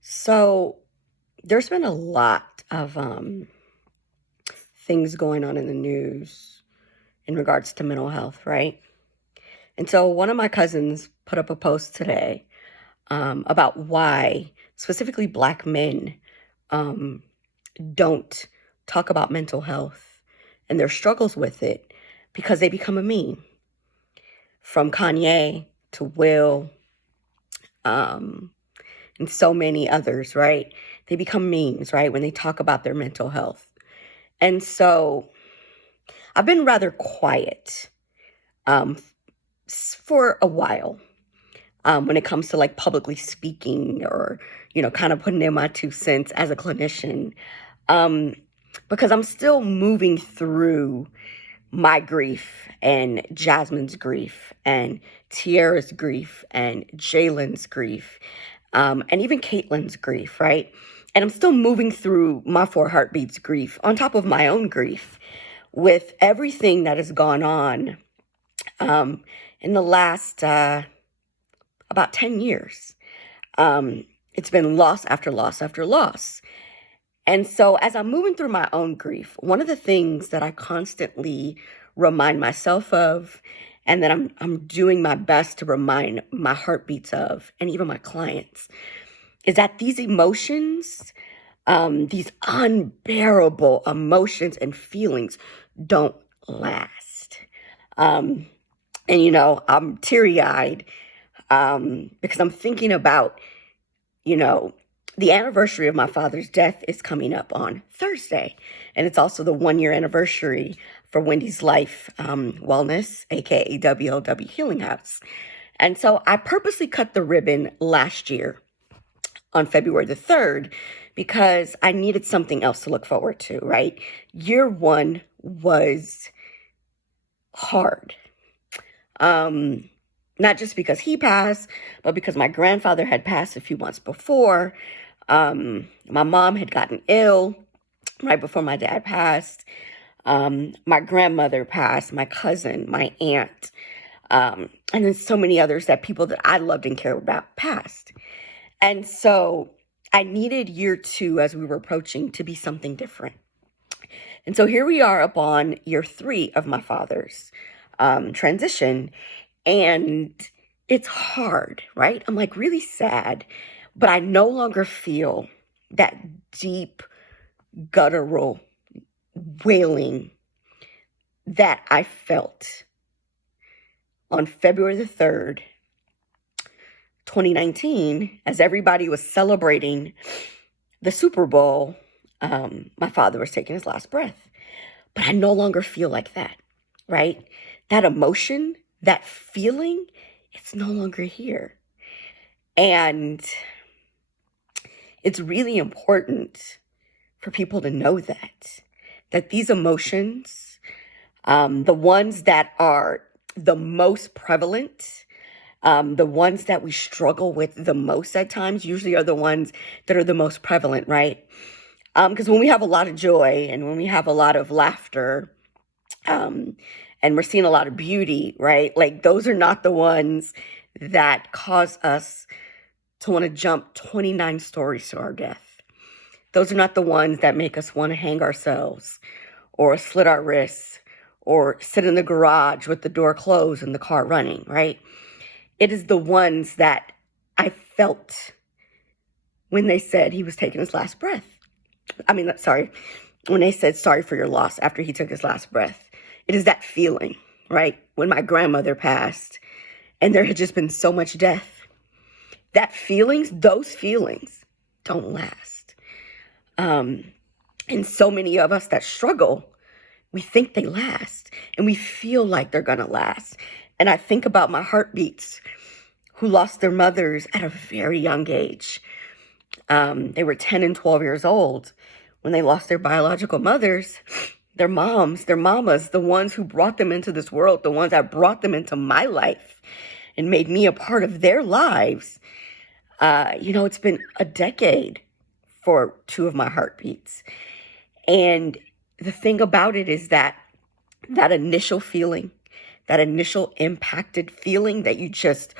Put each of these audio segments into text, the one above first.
So there's been a lot of things going on in the news in regards to mental health, right? And so one of my cousins put up a post today about why specifically Black men um, don't talk about mental health and their struggles with it because they become a meme. From Kanye to Will, um, and so many others, right? They become memes, right, when they talk about their mental health. And so I've been rather quiet um, for a while when it comes to like publicly speaking or, kind of putting in my 2 cents as a clinician, um, because I'm still moving through my grief and Jasmine's grief and Tiara's grief and Jalen's grief, and even Caitlin's grief, right? And I'm still moving through my four heartbeats grief on top of my own grief with everything that has gone on um, in the last about 10 years. It's been loss after loss after loss. And so as I'm moving through my own grief, one of the things that I constantly remind myself of, and that I'm doing my best to remind my heartbeats of, and even my clients, is that these emotions, these unbearable emotions and feelings don't last. Um, and I'm teary-eyed because I'm thinking about, you know, the anniversary of my father's death is coming up on Thursday. And it's also the 1 year anniversary for Wendy's Life Wellness, aka WLW Healing House. And so I purposely cut the ribbon last year on February the 3rd because I needed something else to look forward to, right? Year one was hard. Not just because he passed, but because my grandfather had passed a few months before. My mom had gotten ill right before my dad passed. My grandmother passed, my cousin, my aunt, and then so many others that people that I loved and cared about passed. And so I needed year two as we were approaching to be something different. And so here we are upon year three of my father's transition. And it's hard, right? I'm like really sad, but I no longer feel that deep, guttural wailing that I felt on February the 3rd, 2019, as everybody was celebrating the Super Bowl. My father was taking his last breath, but I no longer feel like that, right? That emotion, that feeling, it's no longer here. And it's really important for people to know that these emotions, the ones that are the most prevalent, the ones that we struggle with the most at times, usually are the ones that are the most prevalent, right? Because when we have a lot of joy and when we have a lot of laughter, and we're seeing a lot of beauty, right? Like those are not the ones that cause us to want to jump 29 stories to our death. Those are not the ones that make us want to hang ourselves or slit our wrists or sit in the garage with the door closed and the car running, right? It is the ones that I felt when they said he was taking his last breath. When they said sorry for your loss after he took his last breath. It is that feeling, right? When my grandmother passed and there had just been so much death. Those feelings don't last. And so many of us that struggle, we think they last and we feel like they're gonna last. And I think about my heartbeats who lost their mothers at a very young age. They were 10 and 12 years old when they lost their biological mothers. Their moms, their mamas, the ones who brought them into this world, the ones that brought them into my life and made me a part of their lives. It's been a decade for two of my heartbeats. And the thing about it is that initial feeling, that initial impacted feeling that you just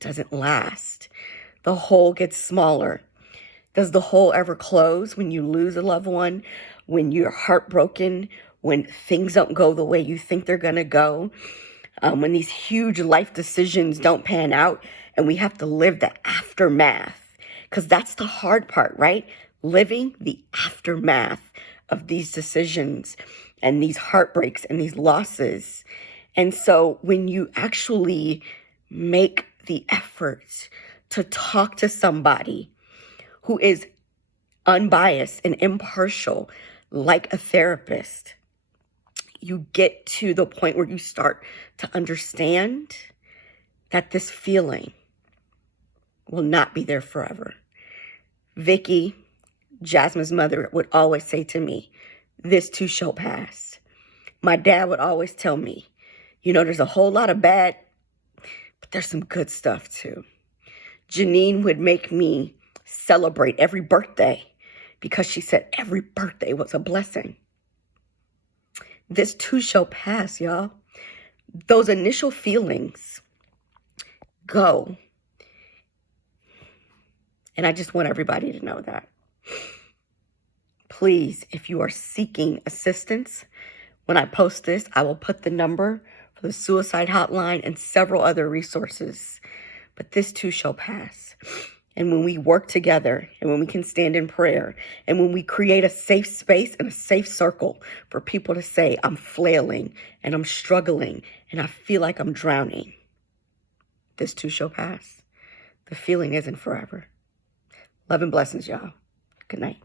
doesn't last. The hole gets smaller. Does the hole ever close when you lose a loved one, when you're heartbroken, when things don't go the way you think they're going to go, when these huge life decisions don't pan out and we have to live the aftermath? Because that's the hard part, right? Living the aftermath of these decisions and these heartbreaks and these losses. And so when you actually make the effort to talk to somebody who is unbiased and impartial, like a therapist, you get to the point where you start to understand that this feeling will not be there forever. Vicky, Jasmine's mother, would always say to me, this too shall pass. My dad would always tell me, there's a whole lot of bad, but there's some good stuff too. Janine would make me celebrate every birthday because she said every birthday was a blessing. This too shall pass, y'all. Those initial feelings go. And I just want everybody to know that. Please, if you are seeking assistance, when I post this, I will put the number for the suicide hotline and several other resources. But this too shall pass. And when we work together and when we can stand in prayer and when we create a safe space and a safe circle for people to say, I'm flailing and I'm struggling and I feel like I'm drowning, this too shall pass. The feeling isn't forever. Love and blessings, y'all. Good night.